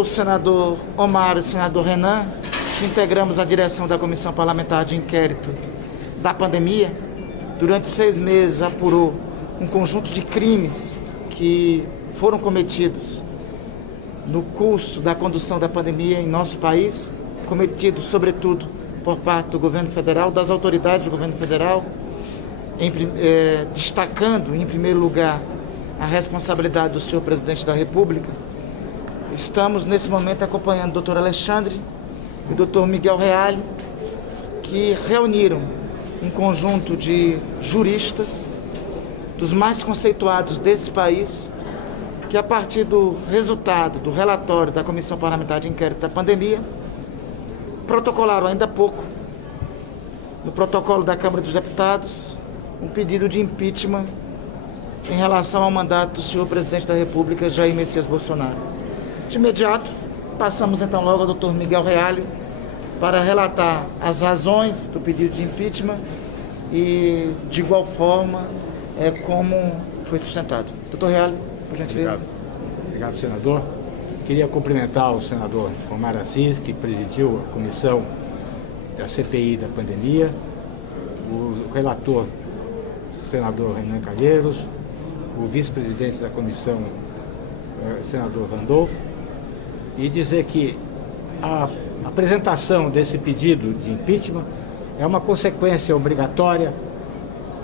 O senador Omar e o senador Renan, que integramos a direção da Comissão Parlamentar de Inquérito da Pandemia, durante 6 meses apurou um conjunto de crimes que foram cometidos no curso da condução da pandemia em nosso país, cometidos sobretudo por parte do governo federal, das autoridades do governo federal, destacando em primeiro lugar a responsabilidade do senhor presidente da República. Estamos nesse momento acompanhando o doutor Alexandre e o doutor Miguel Reale, que reuniram um conjunto de juristas dos mais conceituados desse país, que a partir do resultado do relatório da Comissão Parlamentar de Inquérito da Pandemia, protocolaram ainda há pouco, no protocolo da Câmara dos Deputados, um pedido de impeachment em relação ao mandato do senhor presidente da República, Jair Messias Bolsonaro. De imediato, passamos então logo ao doutor Miguel Reale para relatar as razões do pedido de impeachment e, de igual forma, como foi sustentado. Doutor Reale, por gentileza. Obrigado, senador. Queria cumprimentar o senador Omar Aziz, que presidiu a comissão da CPI da pandemia, o relator, senador Renan Calheiros, o vice-presidente da comissão, senador Randolfo, e dizer que a apresentação desse pedido de impeachment é uma consequência obrigatória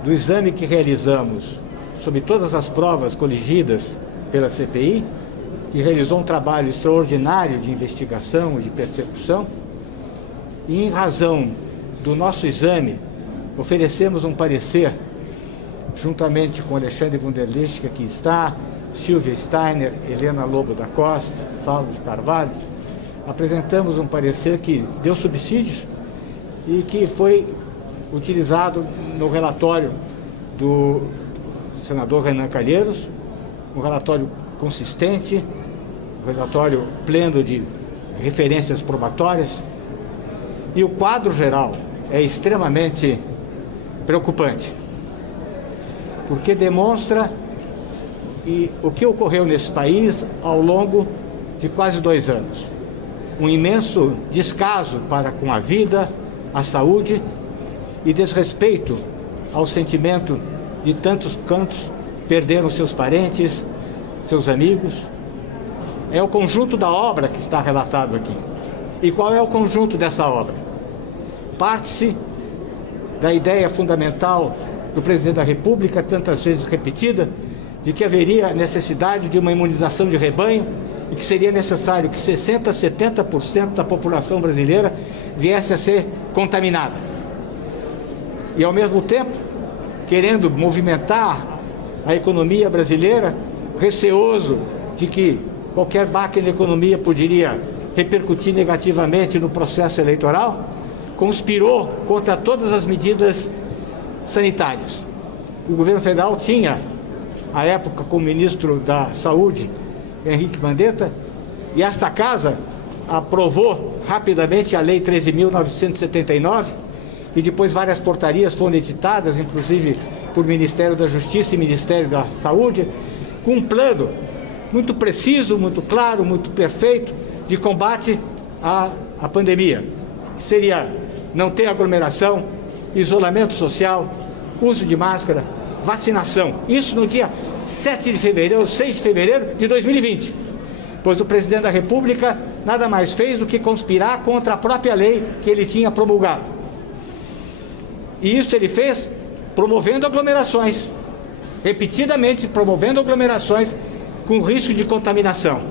do exame que realizamos sobre todas as provas coligidas pela CPI, que realizou um trabalho extraordinário de investigação e de persecução, e em razão do nosso exame, oferecemos um parecer, juntamente com Alexandre Wunderlich, que aqui está, Silvia Steiner, Helena Lobo da Costa, Saulo de Carvalho, apresentamos um parecer que deu subsídios e que foi utilizado no relatório do senador Renan Calheiros, um relatório consistente, um relatório pleno de referências probatórias, e o quadro geral é extremamente preocupante, porque demonstra o que ocorreu nesse país ao longo de quase 2 anos. Um imenso descaso para com a vida, a saúde e desrespeito ao sentimento de tantos quantos perderam seus parentes, seus amigos. É o conjunto da obra que está relatado aqui. E qual é o conjunto dessa obra? Parte-se da ideia fundamental do presidente da República, tantas vezes repetida, de que haveria necessidade de uma imunização de rebanho e que seria necessário que 60% a 70% da população brasileira viesse a ser contaminada. E, ao mesmo tempo, querendo movimentar a economia brasileira, receoso de que qualquer baque na economia poderia repercutir negativamente no processo eleitoral, conspirou contra todas as medidas sanitárias. O governo federal tinha, à época, como ministro da Saúde, Henrique Mandetta, e esta casa aprovou rapidamente a Lei 13.979, e depois várias portarias foram editadas, inclusive por Ministério da Justiça e Ministério da Saúde, com um plano muito preciso, muito claro, muito perfeito de combate à pandemia. Seria não ter aglomeração, isolamento social, uso de máscara, vacinação. Isso no dia 7 de fevereiro, 6 de fevereiro de 2020, pois o presidente da República nada mais fez do que conspirar contra a própria lei que ele tinha promulgado. E isso ele fez promovendo aglomerações, repetidamente promovendo aglomerações com risco de contaminação,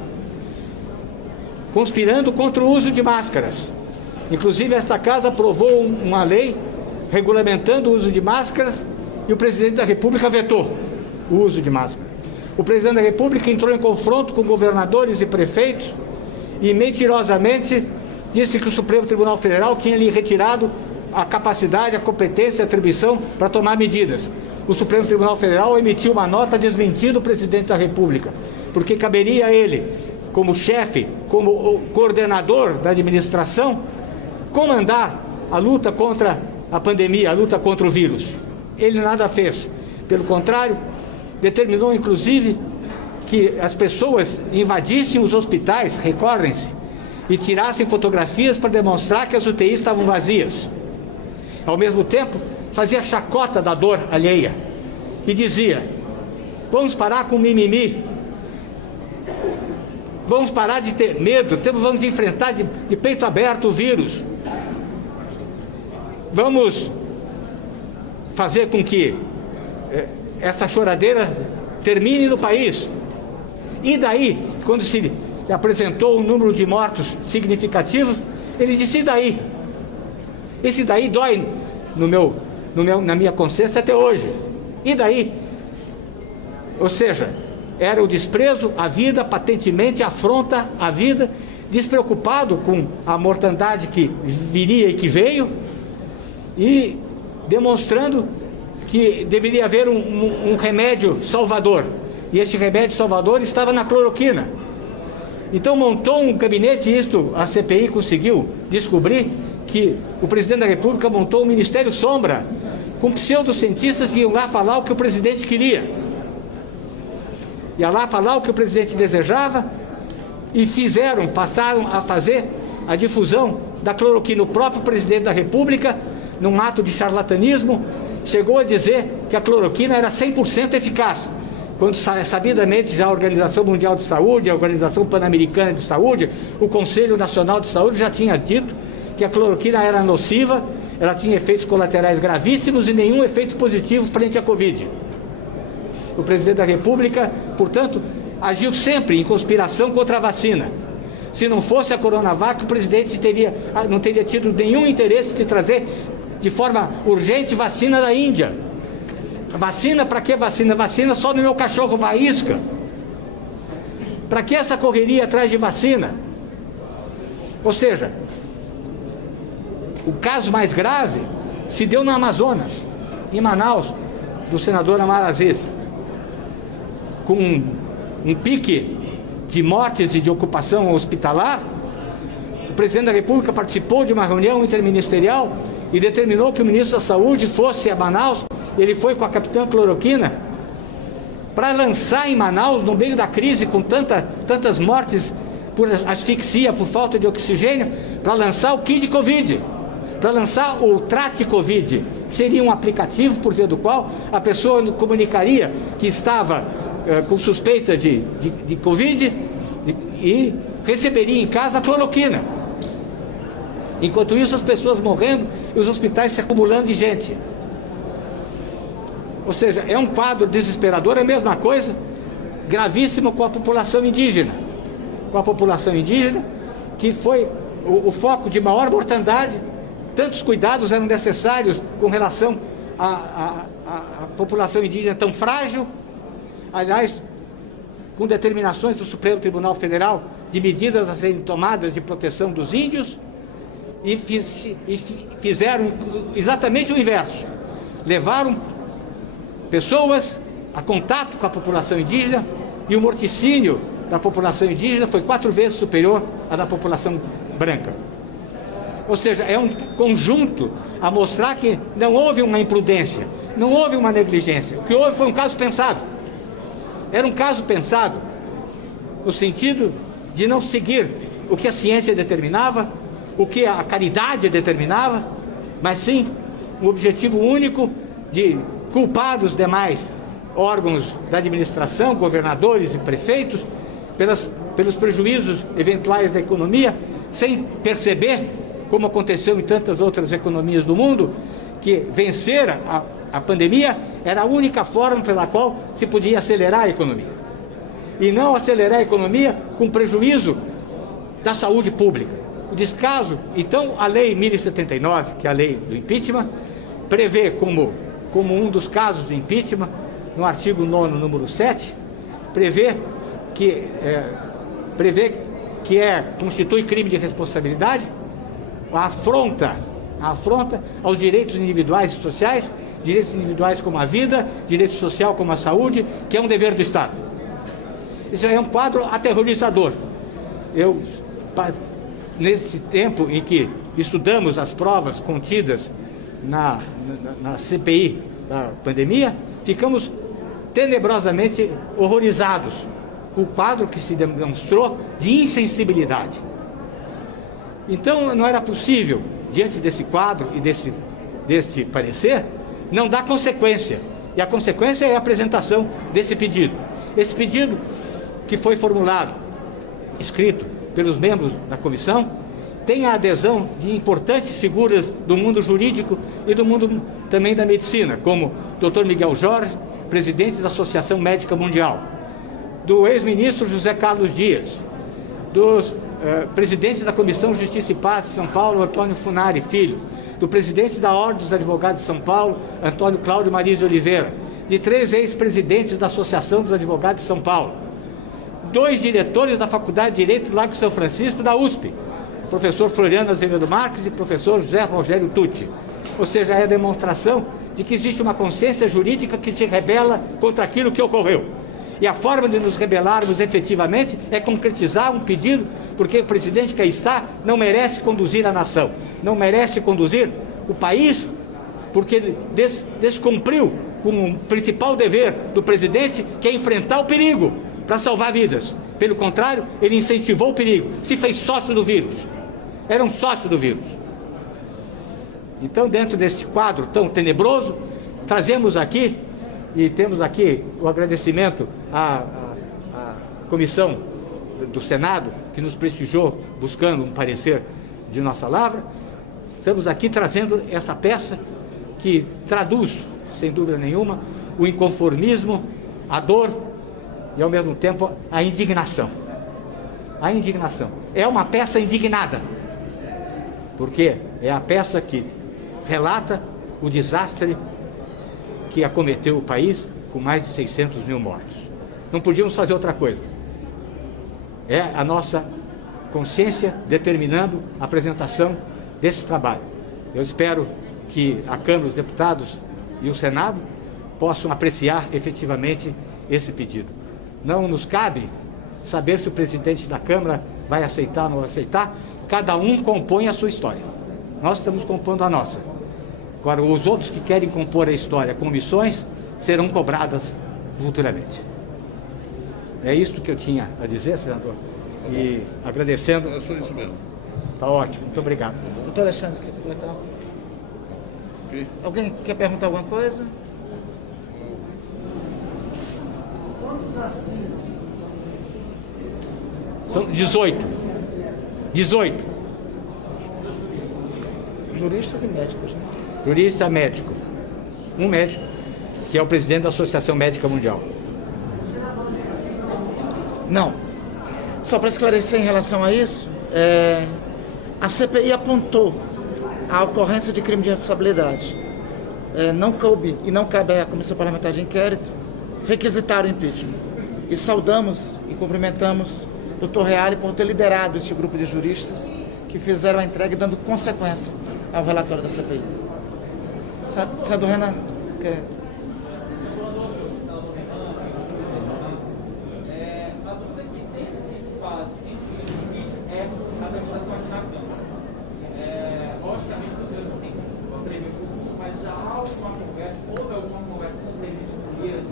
conspirando contra o uso de máscaras. Inclusive, esta casa aprovou uma lei regulamentando o uso de máscaras e o presidente da República vetou o uso de máscara. O presidente da República entrou em confronto com governadores e prefeitos e mentirosamente disse que o Supremo Tribunal Federal tinha lhe retirado a capacidade, a competência, a atribuição para tomar medidas. O Supremo Tribunal Federal emitiu uma nota desmentindo o presidente da República, porque caberia a ele, como chefe, como coordenador da administração, comandar a luta contra a pandemia, a luta contra o vírus. Ele nada fez. Pelo contrário, determinou, inclusive, que as pessoas invadissem os hospitais, recordem-se, e tirassem fotografias para demonstrar que as UTIs estavam vazias. Ao mesmo tempo, fazia chacota da dor alheia e dizia: vamos parar com mimimi, vamos parar de ter medo, vamos enfrentar de peito aberto o vírus, vamos fazer com que essa choradeira termine no país. E daí, quando se apresentou um número de mortos significativos, ele disse: e daí? Esse daí dói na minha consciência até hoje. E daí? Ou seja, era o desprezo à vida, patentemente afronta à vida, despreocupado com a mortandade que viria e que veio, e demonstrando que deveria haver um remédio salvador. E esse remédio salvador estava na cloroquina. Então montou um gabinete, isto a CPI conseguiu descobrir, que o presidente da República montou um ministério sombra, com pseudocientistas que iam lá falar o que o presidente queria. Ia lá falar o que o presidente desejava, e passaram a fazer a difusão da cloroquina. O próprio presidente da República, num ato de charlatanismo, chegou a dizer que a cloroquina era 100% eficaz, quando sabidamente já a Organização Mundial de Saúde, a Organização Pan-Americana de Saúde, o Conselho Nacional de Saúde já tinha dito que a cloroquina era nociva, ela tinha efeitos colaterais gravíssimos e nenhum efeito positivo frente à Covid. O presidente da República, portanto, agiu sempre em conspiração contra a vacina. Se não fosse a Coronavac, o presidente não teria tido nenhum interesse de trazer de forma urgente vacina da Índia. Vacina, para que vacina? Vacina só no meu cachorro vaísca. Para que essa correria atrás de vacina? Ou seja, o caso mais grave se deu no Amazonas, em Manaus, do senador Amar Aziz, com um pique de mortes e de ocupação hospitalar. O presidente da República participou de uma reunião interministerial e determinou que o ministro da Saúde fosse a Manaus. Ele foi com a capitã Cloroquina para lançar em Manaus, no meio da crise, com tantas mortes por asfixia, por falta de oxigênio, para lançar o Kit Covid, para lançar o Trate Covid, que seria um aplicativo por via do qual a pessoa comunicaria que estava com suspeita de Covid e receberia em casa a cloroquina. Enquanto isso, as pessoas morrendo e os hospitais se acumulando de gente. Ou seja, é um quadro desesperador. É a mesma coisa, gravíssimo, com a população indígena. Com a população indígena, que foi o foco de maior mortandade. Tantos cuidados eram necessários com relação à população indígena tão frágil. Aliás, com determinações do Supremo Tribunal Federal de medidas a serem tomadas de proteção dos índios, e fizeram exatamente o inverso. Levaram pessoas a contato com a população indígena, e o morticínio da população indígena foi 4 vezes superior à da população branca. Ou seja, é um conjunto a mostrar que não houve uma imprudência, não houve uma negligência. O que houve foi um caso pensado. Era um caso pensado no sentido de não seguir o que a ciência determinava, o que a caridade determinava, mas sim um objetivo único de culpar os demais órgãos da administração, governadores e prefeitos, pelos prejuízos eventuais da economia, sem perceber, como aconteceu em tantas outras economias do mundo, que vencer a pandemia era a única forma pela qual se podia acelerar a economia. E não acelerar a economia com prejuízo da saúde pública. O descaso, então, a Lei 1079, que é a lei do impeachment, prevê como um dos casos do impeachment, no artigo 9º, número 7, prevê que constitui crime de responsabilidade a afronta aos direitos individuais e sociais, direitos individuais como a vida, direito social como a saúde, que é um dever do Estado. Isso é um quadro aterrorizador. Nesse tempo em que estudamos as provas contidas na CPI da pandemia, ficamos tenebrosamente horrorizados o quadro que se demonstrou de insensibilidade. Então, não era possível, diante desse quadro e desse parecer, não dar consequência. E a consequência é a apresentação desse pedido. Esse pedido que foi formulado, escrito pelos membros da comissão, tem a adesão de importantes figuras do mundo jurídico e do mundo também da medicina, como Dr. Miguel Jorge, presidente da Associação Médica Mundial, do ex-ministro José Carlos Dias, dos presidente da Comissão Justiça e Paz de São Paulo, Antônio Funari Filho, do presidente da Ordem dos Advogados de São Paulo, Antônio Cláudio Maris de Oliveira, de 3 ex-presidentes da Associação dos Advogados de São Paulo, 2 diretores da Faculdade de Direito do Lago São Francisco da USP, professor Floriano Azevedo Marques e professor José Rogério Tucci. Ou seja, é a demonstração de que existe uma consciência jurídica que se rebela contra aquilo que ocorreu. E a forma de nos rebelarmos efetivamente é concretizar um pedido, porque o presidente que aí está não merece conduzir a nação, não merece conduzir o país, porque descumpriu com o principal dever do presidente, que é enfrentar o perigo para salvar vidas. Pelo contrário, ele incentivou o perigo, se fez sócio do vírus, era um sócio do vírus. Então, dentro deste quadro tão tenebroso, trazemos aqui, e temos aqui o agradecimento à comissão do Senado, que nos prestigiou buscando um parecer de nossa lavra. Estamos aqui trazendo essa peça que traduz, sem dúvida nenhuma, o inconformismo, a dor e, ao mesmo tempo, a indignação. A indignação. É uma peça indignada, porque é a peça que relata o desastre que acometeu o país com mais de 600 mil mortos. Não podíamos fazer outra coisa. É a nossa consciência determinando a apresentação desse trabalho. Eu espero que a Câmara, os deputados e o Senado possam apreciar efetivamente esse pedido. Não nos cabe saber se o presidente da Câmara vai aceitar ou não aceitar. Cada um compõe a sua história. Nós estamos compondo a nossa. Agora, os outros que querem compor a história com missões serão cobradas futuramente. É isto que eu tinha a dizer, senador. E agradecendo. É só isso mesmo. Está ótimo, muito obrigado. Doutor Alexandre, quer completar? Ok. Alguém quer perguntar alguma coisa? São 18. 18. Juristas e médicos, né? Jurista, médico. Um médico, que é o presidente da Associação Médica Mundial. Não. Só para esclarecer em relação a isso, a CPI apontou a ocorrência de crime de responsabilidade. Não coube e não cabe à Comissão Parlamentar de Inquérito requisitar o impeachment. E saudamos e cumprimentamos o Dr. Reale por ter liderado este grupo de juristas que fizeram a entrega dando consequência ao relatório da CPI. Senador Renan, quer... A dúvida que sempre se faz entre os juristas é a tramitação aqui na Câmara. Logicamente, os senhores não têm uma previsão pública, mas já há alguma conversa, houve alguma conversa com o presidente Lula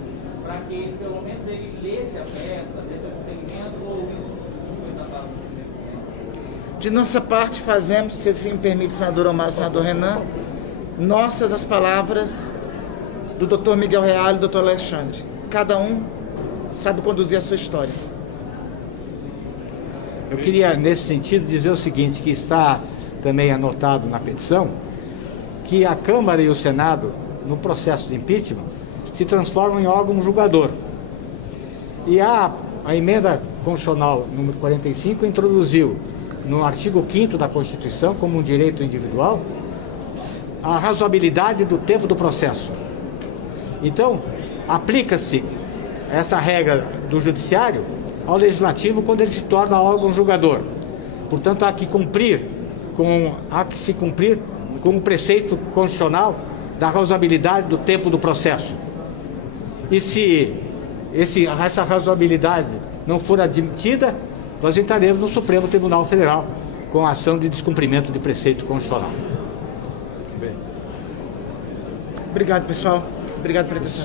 para que ele, pelo menos, ele lesse a peça, desse o conhecimento, ou isso não foi tratado? De nossa parte, fazemos, se assim me permite, senador Omar e senador Renan, nossas as palavras do Dr. Miguel Reale e do Dr. Alexandre. Cada um sabe conduzir a sua história. Eu queria, nesse sentido, dizer o seguinte, que está também anotado na petição, que a Câmara e o Senado, no processo de impeachment, se transformam em órgão julgador. E a emenda constitucional número 45 introduziu, no artigo 5º da Constituição, como um direito individual, a razoabilidade do tempo do processo. Então, aplica-se essa regra do judiciário ao legislativo quando ele se torna órgão julgador. Portanto, há que se cumprir com o preceito constitucional da razoabilidade do tempo do processo. E se essa razoabilidade não for admitida, nós entraremos no Supremo Tribunal Federal com a ação de descumprimento de preceito constitucional. Obrigado, pessoal. Obrigado por ter atenção.